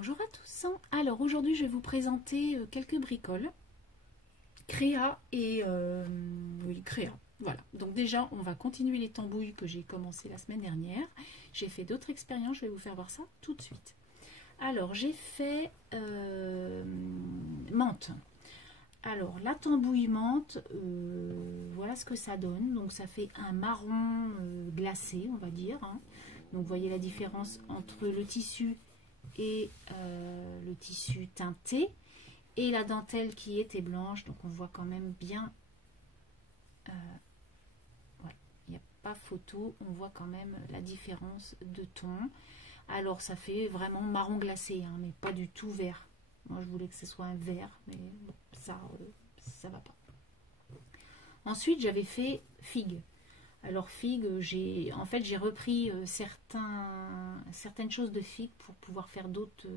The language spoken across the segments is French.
Bonjour à tous. Alors aujourd'hui je vais vous présenter quelques bricoles. Créa et... oui, Créa. Voilà. Donc déjà on va continuer les tambouilles que j'ai commencé la semaine dernière. J'ai fait d'autres expériences, je vais vous faire voir ça tout de suite. Alors j'ai fait menthe. Alors la tambouille menthe, voilà ce que ça donne. Donc ça fait un marron glacé, on va dire. Hein. Donc vous voyez la différence entre le tissu et le tissu teinté et la dentelle qui était blanche. Donc on voit quand même bien, ouais, il n'y a pas photo, on voit quand même la différence de ton. Alors ça fait vraiment marron glacé, hein, mais pas du tout vert. Moi je voulais que ce soit un vert, mais bon, ça va pas. Ensuite j'avais fait figue. Alors figue, j'ai repris certaines choses de figue pour pouvoir faire d'autres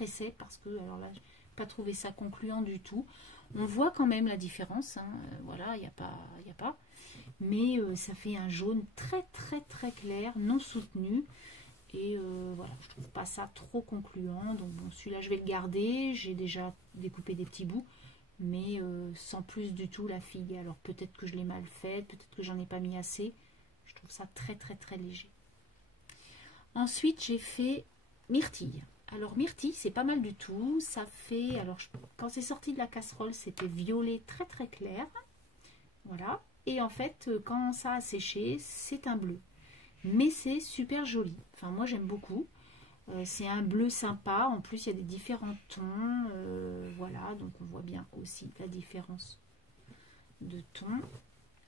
essais, parce que alors là, j'ai pas trouvé ça concluant du tout. On voit quand même la différence, hein, voilà, il n'y a pas, mais ça fait un jaune très très très clair, non soutenu. Et voilà, je trouve pas ça trop concluant. Donc bon, celui-là je vais le garder. J'ai déjà découpé des petits bouts, mais sans plus du tout la figue. Alors peut-être que je l'ai mal faite, peut-être que j'en ai pas mis assez. Je trouve ça très très très léger. Ensuite j'ai fait myrtille. Alors myrtille c'est pas mal du tout. Ça fait, alors quand c'est sorti de la casserole c'était violet très très clair. Voilà. Et en fait quand ça a séché c'est un bleu. Mais c'est super joli. Enfin moi j'aime beaucoup. C'est un bleu sympa, en plus il y a des différents tons, voilà, donc on voit bien aussi la différence de ton.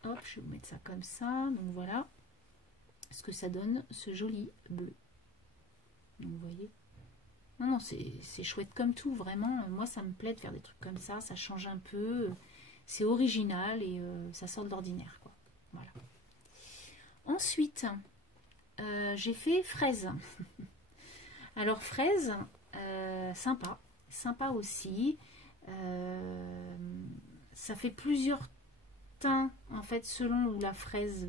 Hop, je vais vous mettre ça comme ça, donc voilà ce que ça donne, ce joli bleu. Donc vous voyez, non, c'est chouette comme tout, vraiment, moi ça me plaît de faire des trucs comme ça change un peu, c'est original et ça sort de l'ordinaire, quoi. Voilà. Ensuite, j'ai fait fraise. Alors fraise, sympa aussi. Ça fait plusieurs teints en fait selon où la fraise.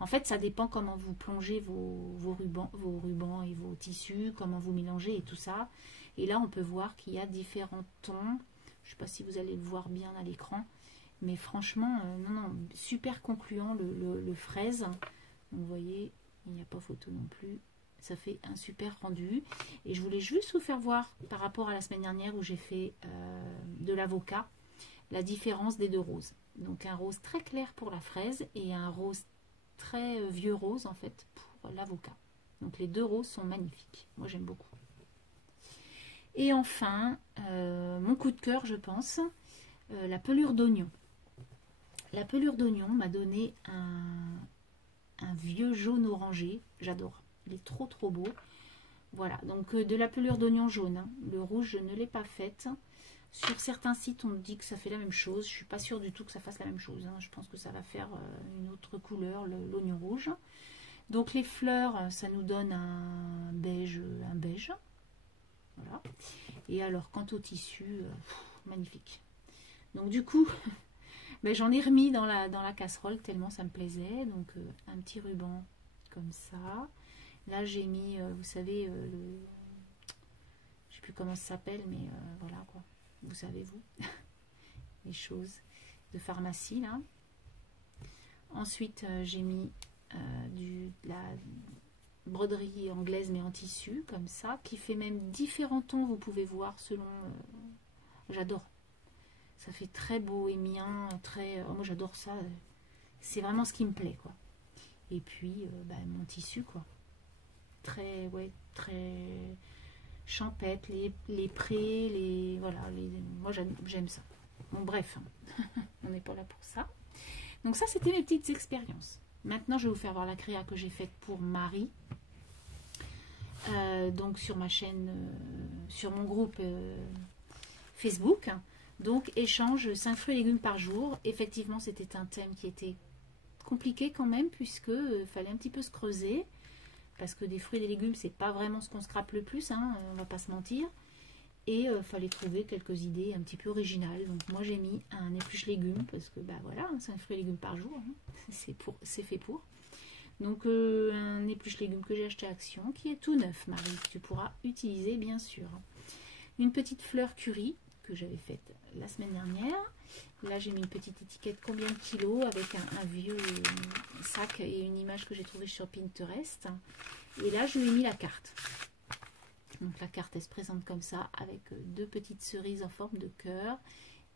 En fait, ça dépend comment vous plongez vos rubans et vos tissus, comment vous mélangez et tout ça. Et là, on peut voir qu'il y a différents tons. Je ne sais pas si vous allez le voir bien à l'écran, mais franchement, non, super concluant le fraise. Donc, vous voyez, il n'y a pas photo non plus. Ça fait un super rendu. Et je voulais juste vous faire voir par rapport à la semaine dernière où j'ai fait de l'avocat, la différence des deux roses. Donc un rose très clair pour la fraise et un rose très vieux rose en fait pour l'avocat. Donc les deux roses sont magnifiques. Moi j'aime beaucoup. Et enfin, mon coup de cœur je pense, la pelure d'oignon. La pelure d'oignon m'a donné un vieux jaune orangé. J'adore. Il est trop trop beau. Voilà, donc de la pelure d'oignon jaune. Hein. Le rouge, je ne l'ai pas faite. Sur certains sites, on dit que ça fait la même chose. Je ne suis pas sûre du tout que ça fasse la même chose. Hein. Je pense que ça va faire une autre couleur, l'oignon rouge. Donc les fleurs, ça nous donne un beige. Voilà. Et alors, quant au tissu, magnifique. Donc du coup, ben, j'en ai remis dans la casserole tellement ça me plaisait. Donc un petit ruban comme ça. Là j'ai mis, vous savez, je sais plus comment ça s'appelle, mais voilà quoi. Vous savez vous, les choses de pharmacie là. Ensuite j'ai mis de la broderie anglaise mais en tissu comme ça, qui fait même différents tons. Vous pouvez voir selon. J'adore. Ça fait très bohémien, très. Oh, moi j'adore ça. C'est vraiment ce qui me plaît quoi. Et puis bah, mon tissu quoi. Très champêtre, les prés, voilà, moi j'aime ça. Bon bref, on n'est pas là pour ça. Donc ça c'était mes petites expériences. Maintenant je vais vous faire voir la créa que j'ai faite pour Marie. Donc sur ma chaîne, sur mon groupe Facebook. Donc échange 5 fruits et légumes par jour. Effectivement c'était un thème qui était compliqué quand même, puisque fallait un petit peu se creuser. Parce que des fruits et des légumes, c'est pas vraiment ce qu'on scrape le plus, hein, on va pas se mentir. Et fallait trouver quelques idées un petit peu originales. Donc moi j'ai mis un épluche légumes, parce que bah voilà, 5 fruits et légumes par jour, hein, c'est fait pour. Donc un épluche légumes que j'ai acheté à Action, qui est tout neuf, Marie, que tu pourras utiliser bien sûr. Une petite fleur curry que j'avais faite la semaine dernière. Là j'ai mis une petite étiquette combien de kilos avec un vieux sac et une image que j'ai trouvée sur Pinterest. Et là je lui ai mis la carte. Donc la carte elle se présente comme ça avec deux petites cerises en forme de cœur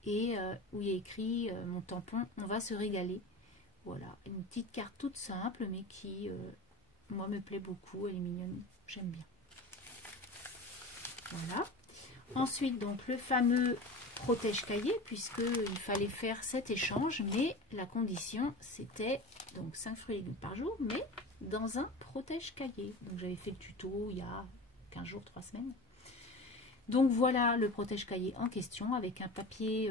et où il y a écrit mon tampon, on va se régaler. Voilà, une petite carte toute simple mais qui moi me plaît beaucoup, elle est mignonne, j'aime bien. Voilà. Ensuite donc le fameux protège-cahier, puisqu'il fallait faire cet échange, mais la condition c'était donc 5 fruits et légumes par jour, mais dans un protège-cahier. Donc j'avais fait le tuto il y a 15 jours, 3 semaines. Donc voilà le protège-cahier en question avec un papier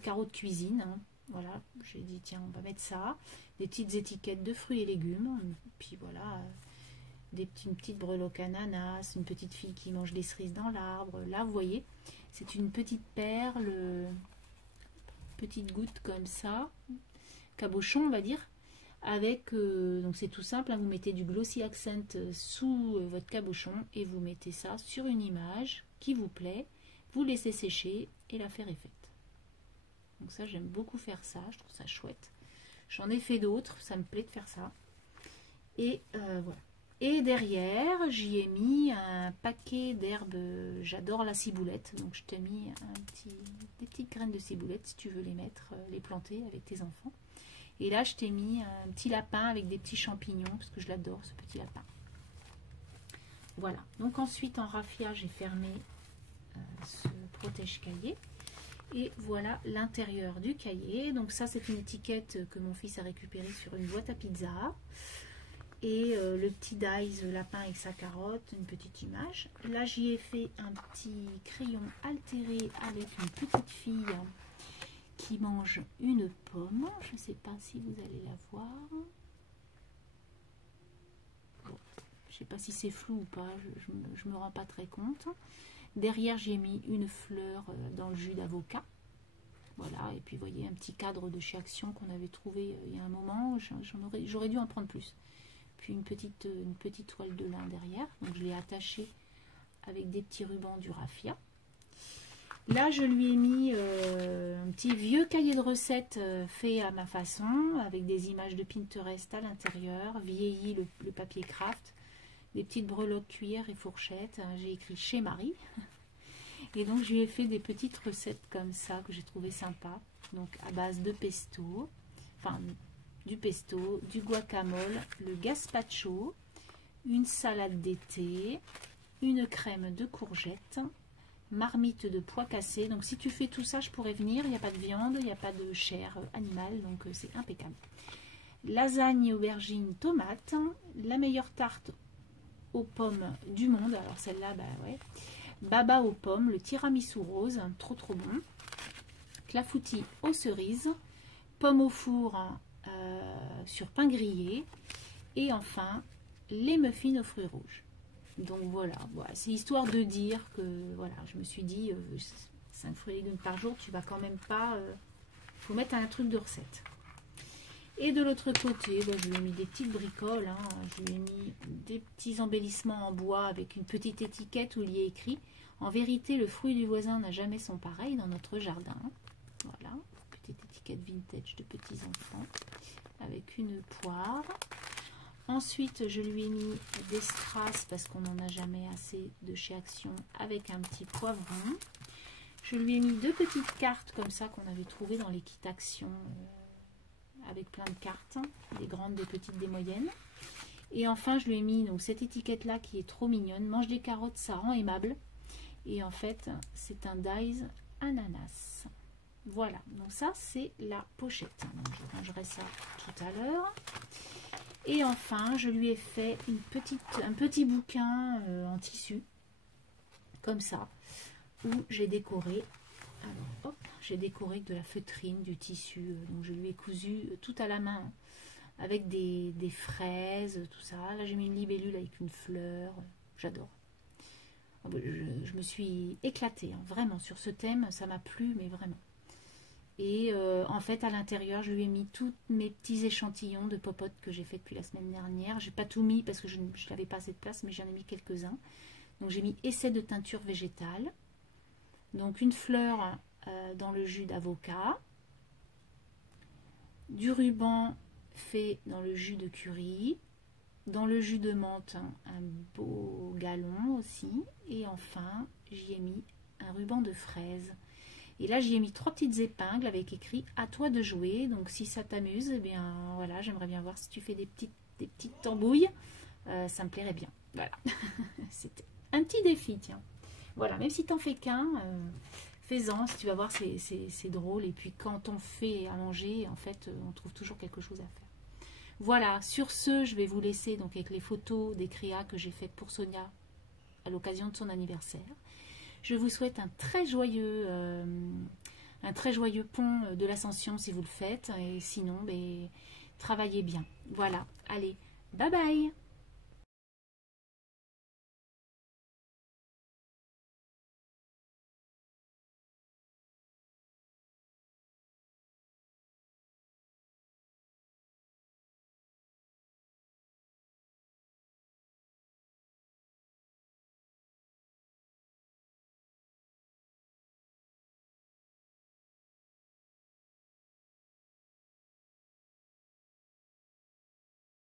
carreau de cuisine. Hein. Voilà, j'ai dit tiens on va mettre ça, des petites étiquettes de fruits et légumes, puis voilà, une petite breloque ananas, une petite fille qui mange des cerises dans l'arbre. Là vous voyez, c'est une petite perle, petite goutte comme ça, cabochon on va dire, avec, donc c'est tout simple, hein, vous mettez du glossy accent sous votre cabochon et vous mettez ça sur une image qui vous plaît, vous laissez sécher et l'affaire est faite. Donc ça j'aime beaucoup faire ça, je trouve ça chouette. J'en ai fait d'autres, ça me plaît de faire ça. Et voilà. Et derrière, j'y ai mis un paquet d'herbes. J'adore la ciboulette, donc je t'ai mis des petites graines de ciboulette si tu veux les mettre, les planter avec tes enfants. Et là, je t'ai mis un petit lapin avec des petits champignons, parce que je l'adore ce petit lapin. Voilà. Donc ensuite, en raffia, j'ai fermé ce protège-cahier. Et voilà l'intérieur du cahier. Donc ça, c'est une étiquette que mon fils a récupérée sur une boîte à pizza. Et le petit dice lapin avec sa carotte, une petite image. Là, j'y ai fait un petit crayon altéré avec une petite fille qui mange une pomme. Je ne sais pas si vous allez la voir. Bon, je ne sais pas si c'est flou ou pas, je me rends pas très compte. Derrière, j'ai mis une fleur dans le jus d'avocat. Voilà, et puis vous voyez un petit cadre de chez Action qu'on avait trouvé il y a un moment. J'aurais dû en prendre plus. Puis une petite toile de lin derrière. Donc je l'ai attachée avec des petits rubans du raffia. Là, je lui ai mis un petit vieux cahier de recettes fait à ma façon, avec des images de Pinterest à l'intérieur, vieilli le papier craft, des petites breloques cuillères et fourchettes. J'ai écrit chez Marie. Et donc, je lui ai fait des petites recettes comme ça que j'ai trouvé sympa. Donc, à base de pesto, enfin, du pesto, du guacamole, le gazpacho, une salade d'été, une crème de courgettes, marmite de pois cassés. Donc, si tu fais tout ça, je pourrais venir. Il n'y a pas de viande, il n'y a pas de chair animale, donc c'est impeccable. Lasagne, aubergine, tomate, la meilleure tarte aux pommes du monde. Alors, celle-là, bah ouais. Baba aux pommes, le tiramisu rose, trop trop bon. Clafoutis aux cerises, pommes au four sur pain grillé. Et enfin, les muffins aux fruits rouges. Donc voilà, c'est histoire de dire que voilà, je me suis dit 5 fruits et légumes par jour, tu vas quand même pas. Faut mettre un truc de recette. Et de l'autre côté, je lui ai mis des petites bricoles. Hein, je lui ai mis des petits embellissements en bois avec une petite étiquette où il y a écrit « En vérité, le fruit du voisin n'a jamais son pareil dans notre jardin. » Voilà, petite étiquette vintage de petits enfants avec une poire. Ensuite, je lui ai mis des strass parce qu'on n'en a jamais assez de chez Action avec un petit poivron. Je lui ai mis 2 petites cartes comme ça qu'on avait trouvées dans les kits Action avec plein de cartes, des grandes, des petites, des moyennes. Et enfin, je lui ai mis donc cette étiquette-là qui est trop mignonne. Mange des carottes, ça rend aimable. Et en fait, c'est un dice ananas. Voilà, donc ça, c'est la pochette. Donc, je rangerai ça tout à l'heure. Et enfin, je lui ai fait un petit bouquin en tissu, comme ça, où j'ai décoré. Alors, hop, j'ai décoré de la feutrine, du tissu. Donc, je lui ai cousu tout à la main, avec des fraises, tout ça. Là, j'ai mis une libellule avec une fleur. J'adore. Je me suis éclatée, hein, vraiment, sur ce thème. Ça m'a plu, mais vraiment. Et en fait, à l'intérieur, je lui ai mis tous mes petits échantillons de popote que j'ai fait depuis la semaine dernière. J'ai pas tout mis parce que je n'avais pas assez de place, mais j'en ai mis quelques-uns. Donc j'ai mis essai de teinture végétale. Donc une fleur dans le jus d'avocat. Du ruban fait dans le jus de curry. Dans le jus de menthe, un beau galon aussi. Et enfin, j'y ai mis un ruban de fraise. Et là, j'y ai mis 3 petites épingles avec écrit « À toi de jouer ». Donc, si ça t'amuse, eh bien, voilà, j'aimerais bien voir si tu fais des petites tambouilles. Ça me plairait bien. Voilà. C'était un petit défi, tiens. Voilà, même si t'en fais qu'un, fais-en. Si tu vas voir, c'est drôle. Et puis, quand on fait à manger, en fait, on trouve toujours quelque chose à faire. Voilà, sur ce, je vais vous laisser donc avec les photos des créas que j'ai faites pour Sonia à l'occasion de son anniversaire. Je vous souhaite un très joyeux pont de l'Ascension si vous le faites. Et sinon, travaillez bien. Voilà, allez, bye bye!